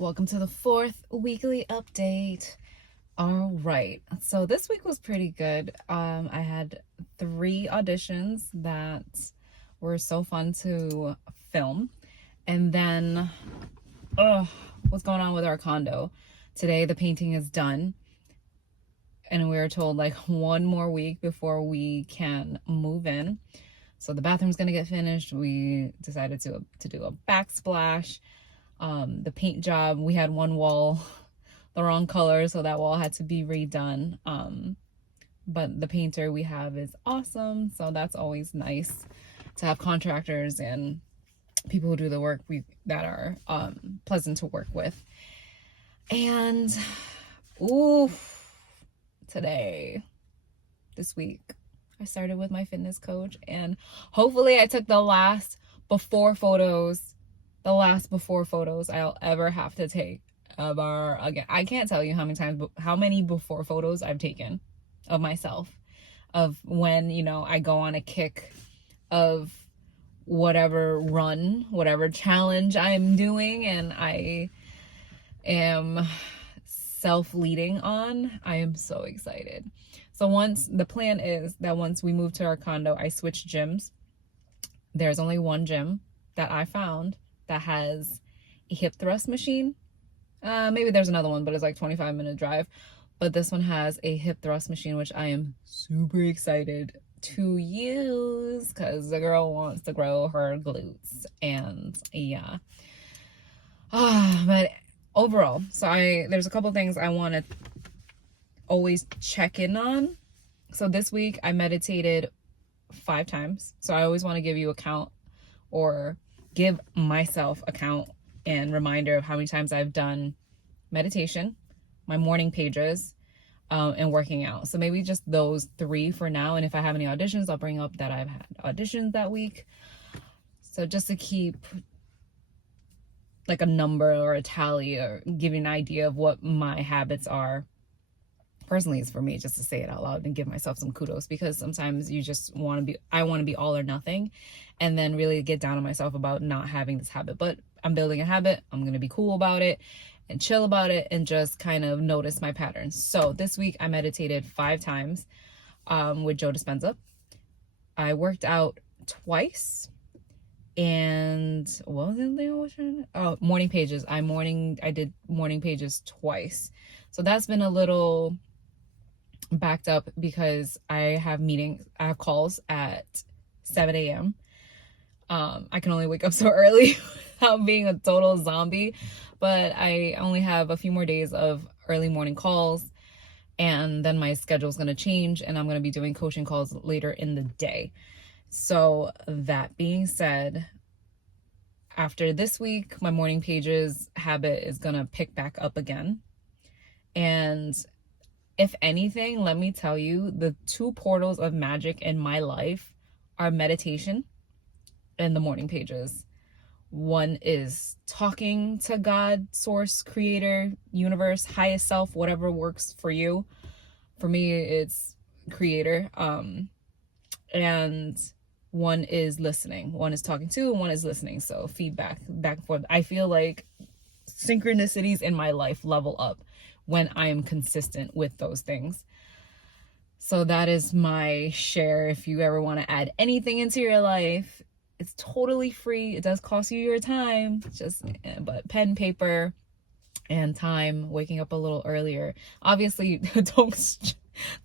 Welcome to the fourth weekly update. All right, so this week was pretty good. I had 3 auditions that were so fun to film. And then, what's going on with our condo? Today the painting is done. And we were told like 1 more week before we can move in. So the bathroom's gonna get finished. We decided to do a backsplash. The paint job, we had one wall the wrong color, so that wall had to be redone. But the painter we have is awesome, so that's always nice to have contractors and people who do the work that are pleasant to work with. And this week, I started with my fitness coach, and hopefully I took the last before photos I'll ever have to take ever again. I can't tell you how many before photos I've taken of myself, of when, I go on a kick of whatever challenge I am doing and I am self-leading on. I am so excited. So the plan is that once we move to our condo, I switch gyms. There's only one gym that I found that has a hip thrust machine. Maybe there's another one, but it's like 25-minute drive. But this one has a hip thrust machine, which I am super excited to use because the girl wants to grow her glutes. And yeah. But overall, there's a couple things I want to always check in on. So this week I meditated 5 times. So I always want to give you a count, or give myself a count and reminder of how many times I've done meditation, my morning pages, and working out. So maybe just those 3 for now. And if I have any auditions, I'll bring up that I've had auditions that week. So just to keep like a number or a tally, or give you an idea of what my habits are. Personally, it's for me just to say it out loud and give myself some kudos, because sometimes I want to be all or nothing, and then really get down on myself about not having this habit. But I'm building a habit. I'm going to be cool about it and chill about it and just kind of notice my patterns. So this week I meditated 5 times with Joe Dispenza. I worked out twice. And what was the thing I was trying to... Oh, morning pages. I did morning pages twice. So that's been a little backed up because I have calls at 7 a.m. I can only wake up so early without being a total zombie, but I only have a few more days of early morning calls, and then my schedule's going to change and I'm going to be doing coaching calls later in the day. So that being said, after this week, my morning pages habit is going to pick back up again. And if anything, let me tell you, the 2 portals of magic in my life are meditation and the morning pages. One is talking to God, source, creator, universe, highest self, whatever works for you. For me, it's creator. And one is listening. One is talking to, and one is listening. So feedback, back and forth. I feel like synchronicities in my life level up when I am consistent with those things. So that is my share. If you ever want to add anything into your life, it's totally free. It does cost you your time, but pen, paper, and time. Waking up a little earlier. Obviously,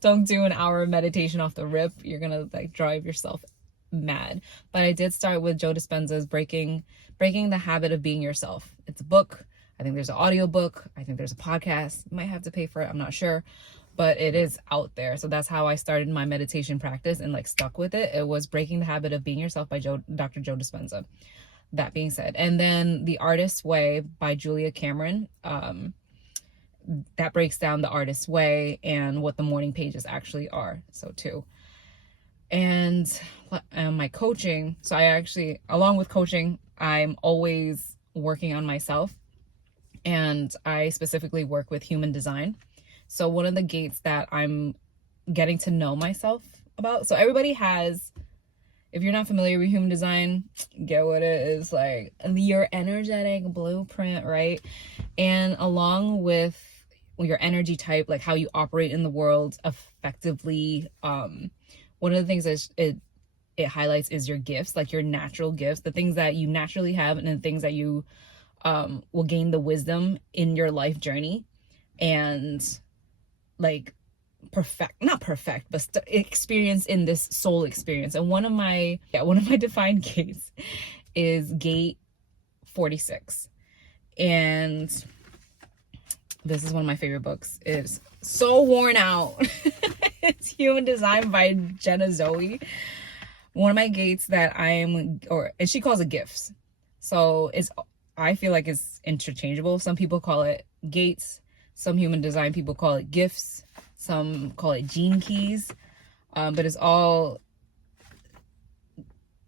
don't do an hour of meditation off the rip. You're gonna drive yourself mad. But I did start with Joe Dispenza's Breaking the Habit of Being Yourself. It's a book. I think there's an audio book. I think there's a podcast. You might have to pay for it. I'm not sure, but it is out there. So that's how I started my meditation practice and stuck with it. It was Breaking the Habit of Being Yourself by Dr. Joe Dispenza. That being said, and then The Artist's Way by Julia Cameron. That breaks down the artist's way and what the morning pages actually are. So too. And my coaching. So along with coaching, I'm always working on myself. And I specifically work with human design. So one of the gates that I'm getting to know myself about. So everybody has, if you're not familiar with human design, get what it is, your energetic blueprint, right? And along with your energy type, like how you operate in the world effectively, one of the things that it highlights is your gifts, like your natural gifts, the things that you naturally have, and the things that you will gain the wisdom in your life journey, and like not perfect, but experience in this soul experience. And one of my defined gates is gate 46. And this is one of my favorite books. It's so worn out. It's Human Design by Jenna Zoe. One of my gates that and she calls it gifts. So I feel like it's interchangeable. Some people call it gates. Some human design people call it gifts. Some call it gene keys. But it's all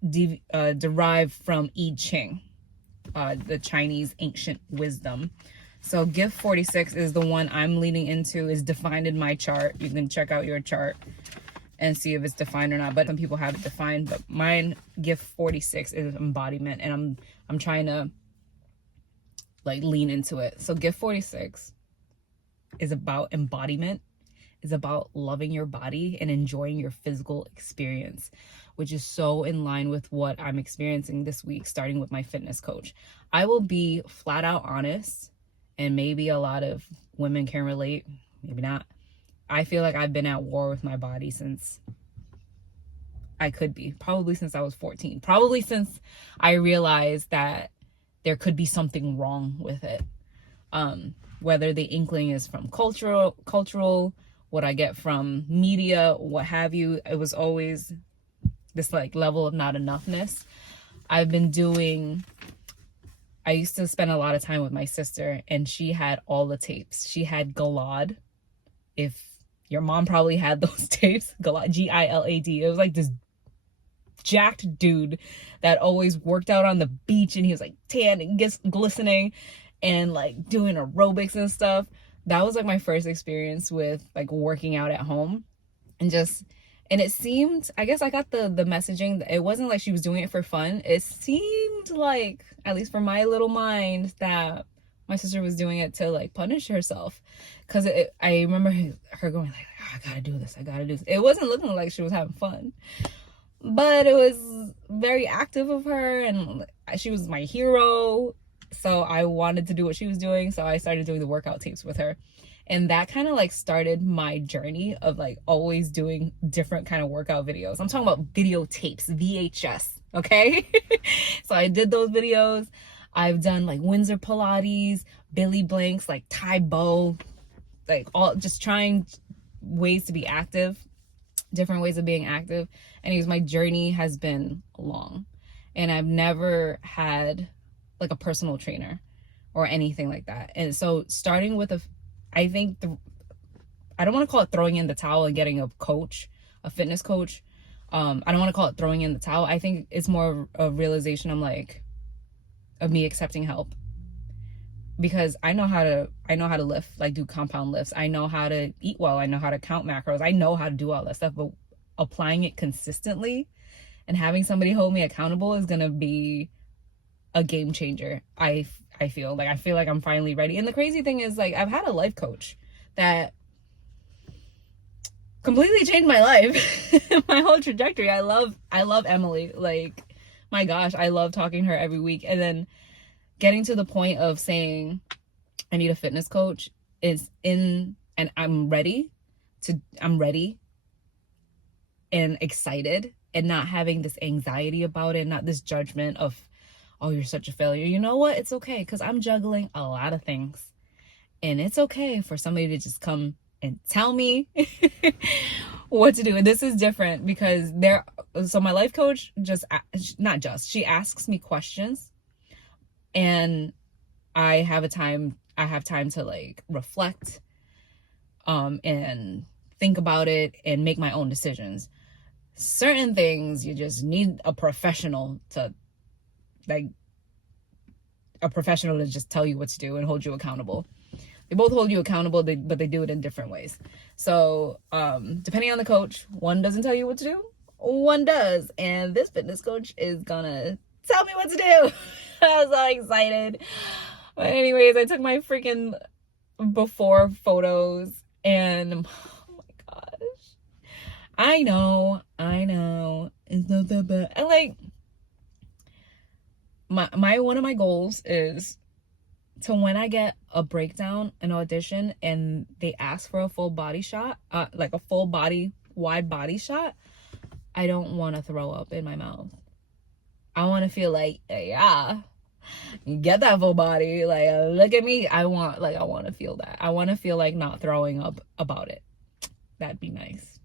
derived from I Ching, the Chinese ancient wisdom. So gift 46 is the one I'm leaning into, is defined in my chart. You can check out your chart and see if it's defined or not. But some people have it defined, but mine, gift 46, is embodiment, and I'm trying to like lean into it. So gift 46 is about embodiment, is about loving your body and enjoying your physical experience, which is so in line with what I'm experiencing this week, starting with my fitness coach. I will be flat out honest, and maybe a lot of women can relate, maybe not. I feel like I've been at war with my body since probably since I was 14, probably since I realized that there could be something wrong with it. Whether the inkling is from cultural, what I get from media, what have you, it was always this like level of not enoughness. I used to spend a lot of time with my sister, and she had all the tapes. She had Gilad. If your mom probably had those tapes, Gilad, Gilad. It was like this jacked dude that always worked out on the beach, and he was like tan and glistening and like doing aerobics and stuff. That was like my first experience with like working out at home, and it seemed, I guess I got the messaging. It wasn't like she was doing it for fun. It seemed like, at least for my little mind, that my sister was doing it to like punish herself. Because I remember her going like, oh, I gotta do this. It wasn't looking like she was having fun, but it was very active of her, and she was my hero. So I wanted to do what she was doing. So I started doing the workout tapes with her. And that kind of like started my journey of like always doing different kind of workout videos. I'm talking about videotapes, VHS, okay? So I did those videos. I've done like Windsor Pilates, Billy Blanks, like Tae Bo, like all just trying ways to be active, different ways of being active. Anyways, my journey has been long, and I've never had like a personal trainer or anything like that. And so starting with I think I don't want to call it throwing in the towel and getting a coach, a fitness coach. I don't want to call it throwing in the towel. I think it's more a realization of me accepting help, because I know how to lift, like do compound lifts. I know how to eat well. I know how to count macros. I know how to do all that stuff, but applying it consistently and having somebody hold me accountable is going to be a game changer. I feel like I'm finally ready. And the crazy thing is, like, I've had a life coach that completely changed my life, my whole trajectory. I love Emily. Like, my gosh, I love talking to her every week. And then getting to the point of saying, I need a fitness coach and I'm ready and excited, and not having this anxiety about it, not this judgment of, oh, you're such a failure. You know what? It's okay, because I'm juggling a lot of things. And it's okay for somebody to just come and tell me what to do. And this is different because so my life coach she asks me questions, and I have time to like reflect and think about it and make my own decisions. Certain things you just need a professional to just tell you what to do and hold you accountable. They both hold you accountable, but they do it in different ways. So depending on the coach, one doesn't tell you what to do, one does. And this fitness coach is gonna tell me what to do. I was so excited. But anyways, I took my freaking before photos and oh my gosh. I know. It's not that bad. And like my one of my goals is to when I get a breakdown, an audition, and they ask for a full body shot, like a full body, wide body shot, I don't want to throw up in my mouth. I want to feel like, yeah, get that full body. Like, look at me. I want to feel that. I want to feel like not throwing up about it. That'd be nice.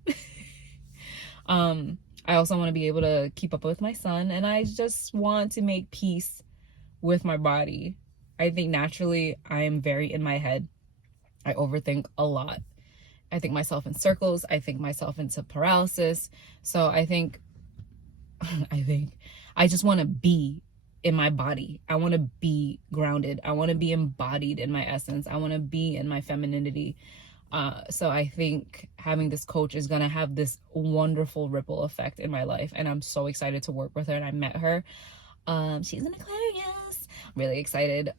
I also want to be able to keep up with my son, and I just want to make peace with my body. I think naturally I am very in my head. I overthink a lot. I think myself in circles. I think myself into paralysis. So I think I just want to be in my body. I want to be grounded. I want to be embodied in my essence. I want to be in my femininity. So I think having this coach is going to have this wonderful ripple effect in my life. And I'm so excited to work with her. And I met her. She's an Aquarius. I'm really excited.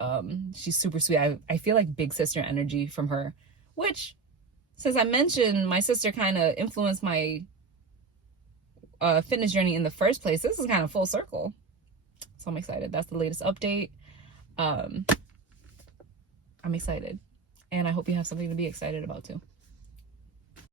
She's super sweet. I feel like big sister energy from her, which, since I mentioned my sister kind of influenced my fitness journey in the first place, this is kind of full circle. So I'm excited. That's the latest update. I'm excited. And I hope you have something to be excited about too.